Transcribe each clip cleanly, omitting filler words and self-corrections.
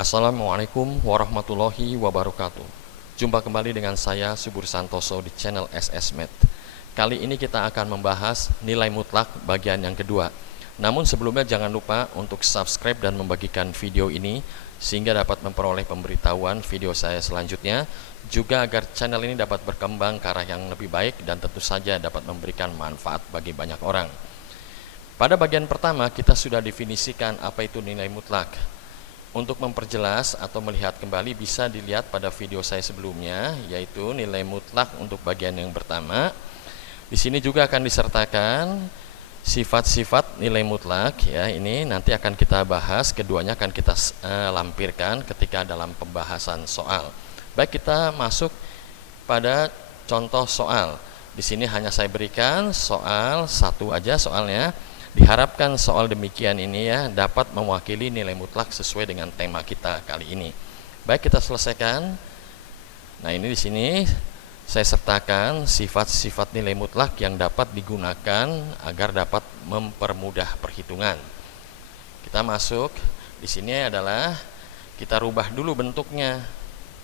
Assalamualaikum warahmatullahi wabarakatuh. Jumpa kembali dengan saya Subur Santoso di channel SSmed. Kali ini kita akan membahas nilai mutlak bagian yang kedua. Namun sebelumnya jangan lupa untuk subscribe dan membagikan video ini sehingga dapat memperoleh pemberitahuan video saya selanjutnya, juga agar channel ini dapat berkembang ke arah yang lebih baik dan tentu saja dapat memberikan manfaat bagi banyak orang. Pada bagian pertama kita sudah definisikan apa itu nilai mutlak. Untuk memperjelas atau melihat kembali bisa dilihat pada video saya sebelumnya, yaitu nilai mutlak untuk bagian yang pertama. Di sini juga akan disertakan sifat-sifat nilai mutlak ya. Ini nanti akan kita bahas, keduanya akan kita lampirkan ketika dalam pembahasan soal. Baik, kita masuk pada contoh soal. Di sini hanya saya berikan soal satu aja soalnya. Diharapkan soal demikian ini ya dapat mewakili nilai mutlak sesuai dengan tema kita kali ini. Baik, kita selesaikan. Nah, ini di sini saya sertakan sifat-sifat nilai mutlak yang dapat digunakan agar dapat mempermudah perhitungan. Kita masuk di sini adalah kita rubah dulu bentuknya.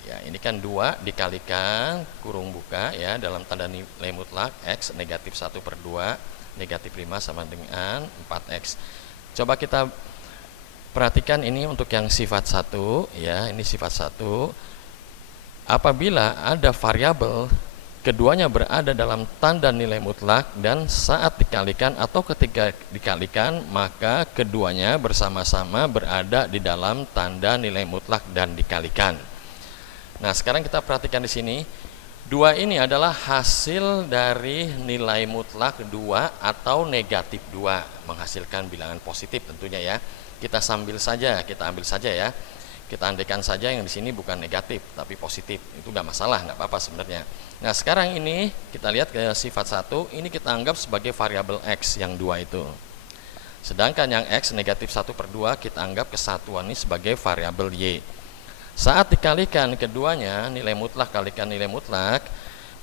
Ya, ini kan 2 dikalikan kurung buka ya dalam tanda nilai mutlak X negatif 1/2 negatif 5 sama dengan 4X. Coba kita perhatikan ini untuk yang sifat 1 ya, ini sifat 1. Apabila ada variabel keduanya berada dalam tanda nilai mutlak dan saat dikalikan atau ketika dikalikan maka keduanya bersama-sama berada di dalam tanda nilai mutlak dan dikalikan. Nah, sekarang kita perhatikan di sini. 2 ini adalah hasil dari nilai mutlak 2 atau negatif 2, menghasilkan bilangan positif tentunya ya. Kita ambil saja ya. Kita andaikan saja yang di sini bukan negatif tapi positif. Itu enggak masalah, enggak apa-apa sebenarnya. Nah, sekarang ini kita lihat ke sifat 1, ini kita anggap sebagai variabel X yang 2 itu. Sedangkan yang X negatif 1/2 kita anggap kesatuan ini sebagai variabel Y. Saat dikalikan keduanya, nilai mutlak kalikan nilai mutlak,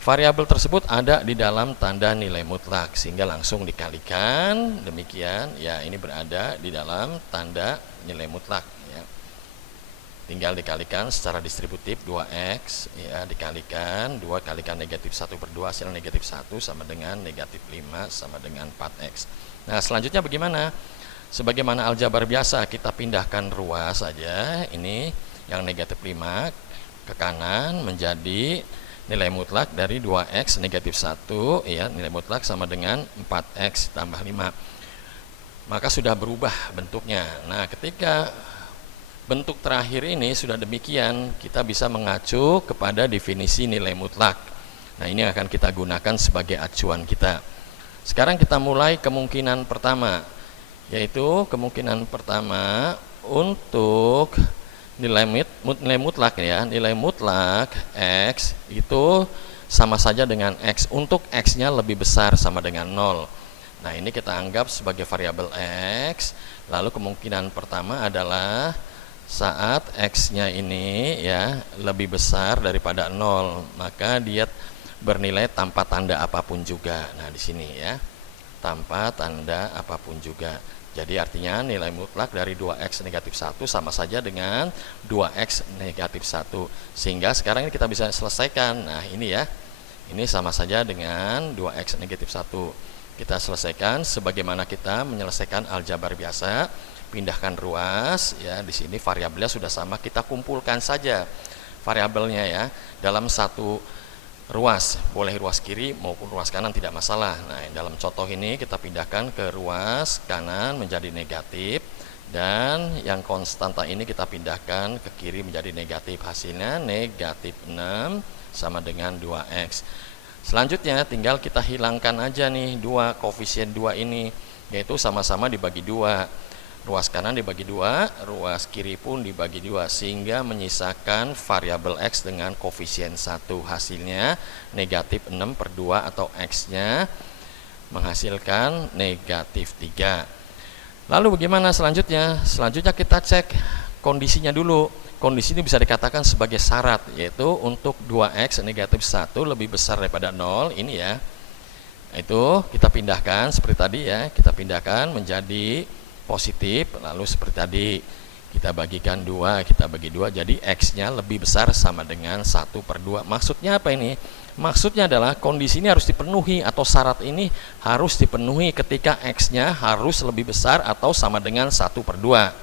variabel tersebut ada di dalam tanda nilai mutlak sehingga langsung dikalikan. Demikian ya, ini berada di dalam tanda nilai mutlak ya. Tinggal dikalikan secara distributif 2X ya, dikalikan 2 kalikan negatif 1/2 hasil negatif 1 sama dengan negatif 5 sama dengan 4X. Nah, selanjutnya bagaimana? Sebagaimana aljabar biasa, kita pindahkan ruas saja. Ini yang negatif 5 ke kanan menjadi nilai mutlak dari 2X negatif 1 ya, nilai mutlak sama dengan 4X tambah 5. Maka sudah berubah bentuknya. Nah, ketika bentuk terakhir ini sudah demikian, kita bisa mengacu kepada definisi nilai mutlak. Nah, ini akan kita gunakan sebagai acuan kita. Sekarang kita mulai kemungkinan pertama, yaitu kemungkinan pertama untuk nilai mutlak ya, nilai mutlak X itu sama saja dengan X untuk X-nya lebih besar sama dengan 0. Nah, ini kita anggap sebagai variabel X. Lalu kemungkinan pertama adalah saat X-nya ini ya lebih besar daripada 0, maka dia bernilai tanpa tanda apapun juga. Nah, di sini ya, tanpa tanda apapun juga. Jadi artinya nilai mutlak dari 2X negatif 1 sama saja dengan 2X negatif 1. Sehingga sekarang ini kita bisa selesaikan. Nah, ini ya. Ini sama saja dengan 2X negatif 1. Kita selesaikan sebagaimana kita menyelesaikan aljabar biasa. Pindahkan ruas ya. Di sini variabelnya sudah sama, kita kumpulkan saja variabelnya ya dalam satu ruas, boleh ruas kiri maupun ruas kanan tidak masalah. Nah, dalam contoh ini kita pindahkan ke ruas kanan menjadi negatif dan yang konstanta ini kita pindahkan ke kiri menjadi negatif. Hasilnya negatif 6 sama dengan 2X. Selanjutnya tinggal kita hilangkan aja nih 2 koefisien 2 ini, yaitu sama-sama dibagi 2. Ruas kanan dibagi 2, ruas kiri pun dibagi 2, sehingga menyisakan variabel X dengan koefisien 1. Hasilnya negatif 6/2 atau X-nya menghasilkan negatif 3. Lalu bagaimana selanjutnya? Selanjutnya kita cek kondisinya dulu. Kondisi ini bisa dikatakan sebagai syarat, yaitu untuk 2X negatif 1 lebih besar daripada 0, ini ya. Itu kita pindahkan seperti tadi ya, kita pindahkan menjadi positif. Lalu seperti tadi kita bagikan 2, kita bagi 2, jadi X-nya lebih besar sama dengan 1/2. Maksudnya apa ini? Maksudnya adalah kondisi ini harus dipenuhi atau syarat ini harus dipenuhi ketika X-nya harus lebih besar atau sama dengan 1/2.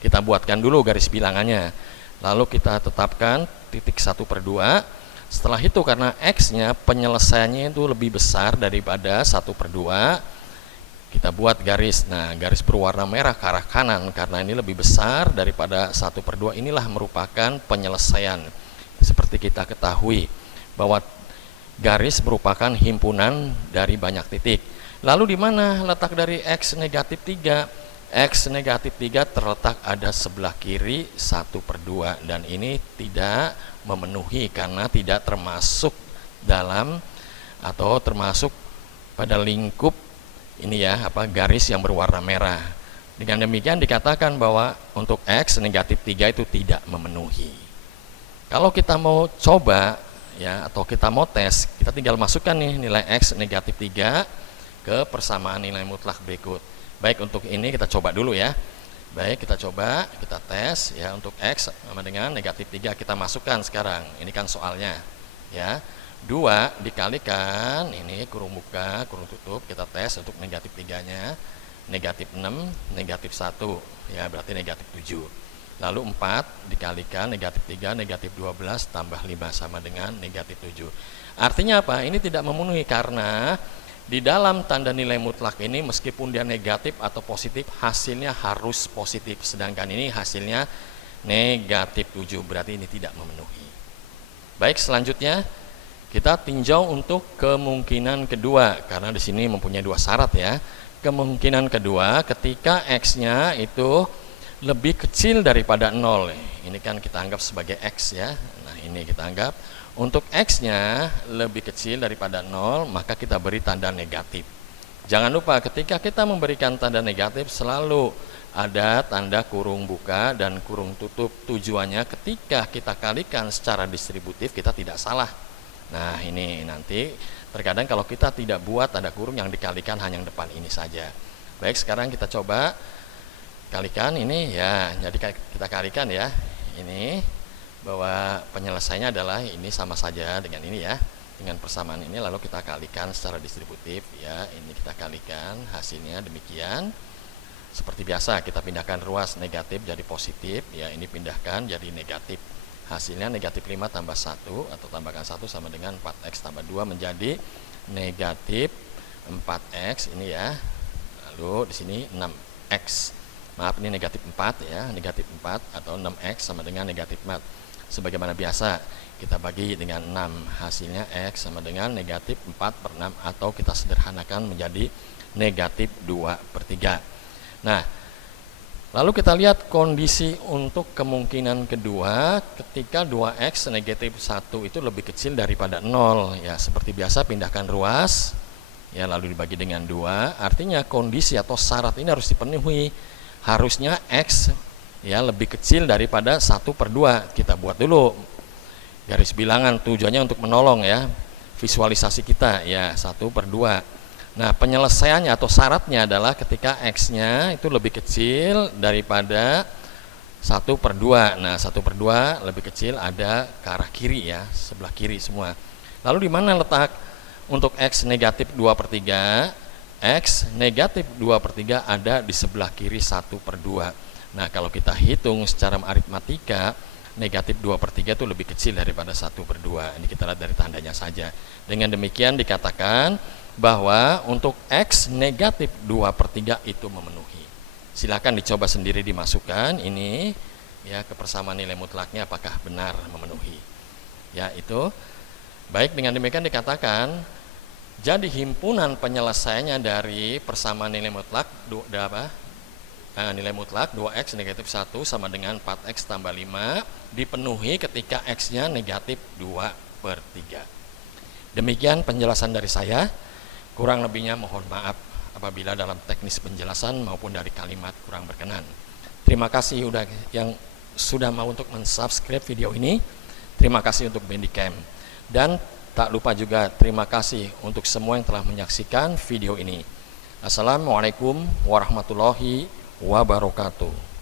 Kita buatkan dulu garis bilangannya. Lalu kita tetapkan titik 1/2. Setelah itu karena X-nya penyelesaiannya itu lebih besar daripada 1/2, kita buat garis. Nah, garis berwarna merah ke arah kanan karena ini lebih besar daripada 1/2. Inilah merupakan penyelesaian. Seperti kita ketahui bahwa garis merupakan himpunan dari banyak titik. Lalu di mana letak dari X negatif 3? X negatif 3 terletak ada sebelah kiri 1/2, dan ini tidak memenuhi karena tidak termasuk dalam atau termasuk pada lingkup ini ya, garis yang berwarna merah. Dengan demikian dikatakan bahwa untuk X negatif 3 itu tidak memenuhi. Kalau kita mau coba ya, atau kita mau tes, kita tinggal masukkan nih nilai X negatif 3 ke persamaan nilai mutlak berikut. Baik, untuk ini kita coba dulu ya. Baik, kita coba, kita tes ya. Untuk X sama dengan negatif 3 kita masukkan sekarang. Ini kan soalnya ya. 2 dikalikan, ini kurung buka, kurung tutup, kita tes untuk negatif 3-nya, negatif 6, negatif 1, ya berarti negatif 7. Lalu 4 dikalikan, negatif 3, negatif 12, tambah 5 sama dengan negatif 7. Artinya apa? Ini tidak memenuhi karena di dalam tanda nilai mutlak ini meskipun dia negatif atau positif, hasilnya harus positif. Sedangkan ini hasilnya negatif 7, berarti ini tidak memenuhi. Baik, selanjutnya kita tinjau untuk kemungkinan kedua, karena di sini mempunyai 2 syarat ya. Kemungkinan kedua ketika X-nya itu lebih kecil daripada 0. Ini kan kita anggap sebagai X ya. Nah, ini kita anggap untuk X-nya lebih kecil daripada 0, maka kita beri tanda negatif. Jangan lupa ketika kita memberikan tanda negatif selalu ada tanda kurung buka dan kurung tutup. Tujuannya ketika kita kalikan secara distributif kita tidak salah. Nah, ini nanti terkadang kalau kita tidak buat ada kurung yang dikalikan hanya yang depan ini saja. Baik, sekarang kita coba kalikan ini ya. Jadi kita kalikan ya. Ini bahwa penyelesaiannya adalah ini sama saja dengan ini ya. Dengan persamaan ini lalu kita kalikan secara distributif ya. Ini kita kalikan, hasilnya demikian. Seperti biasa kita pindahkan ruas negatif jadi positif ya. Ini pindahkan jadi negatif. Hasilnya negatif 5 tambah 1 atau tambahkan 1 sama dengan 4X tambah 2 menjadi negatif 4X ini ya. Lalu di sini 6X. Maaf, ini negatif 4 ya, negatif 4 atau 6X sama dengan negatif 4. Sebagaimana biasa kita bagi dengan 6, hasilnya X sama dengan negatif 4/6 atau kita sederhanakan menjadi negatif 2/3. Nah, lalu kita lihat kondisi untuk kemungkinan kedua ketika 2X negatif 1 itu lebih kecil daripada 0 ya. Seperti biasa pindahkan ruas ya, lalu dibagi dengan 2. Artinya kondisi atau syarat ini harus dipenuhi. Harusnya X ya lebih kecil daripada 1/2. Kita buat dulu garis bilangan, tujuannya untuk menolong ya visualisasi kita ya, 1/2. Nah, penyelesaiannya atau syaratnya adalah ketika X-nya itu lebih kecil daripada 1/2. Nah, 1/2 lebih kecil ada ke arah kiri ya, sebelah kiri semua. Lalu di mana letak untuk X negatif 2/3? X negatif 2/3 ada di sebelah kiri 1/2. Nah, kalau kita hitung secara aritmatika, negatif 2/3 itu lebih kecil daripada 1/2. Ini kita lihat dari tandanya saja. Dengan demikian dikatakan bahwa untuk X negatif 2/3 itu memenuhi. Silakan dicoba sendiri dimasukkan ini ya ke persamaan nilai mutlaknya apakah benar memenuhi. Ya, itu. Baik, dengan demikian dikatakan jadi himpunan penyelesaiannya dari persamaan nilai mutlak nilai mutlak 2X negatif 1 sama dengan 4X tambah 5 dipenuhi ketika X-nya negatif 2/3. Demikian penjelasan dari saya. Kurang lebihnya mohon maaf apabila dalam teknis penjelasan maupun dari kalimat kurang berkenan. Terima kasih yang sudah mau untuk mensubscribe video ini. Terima kasih untuk Bandicam. Dan tak lupa juga terima kasih untuk semua yang telah menyaksikan video ini. Assalamualaikum warahmatullahi wabarakatuh.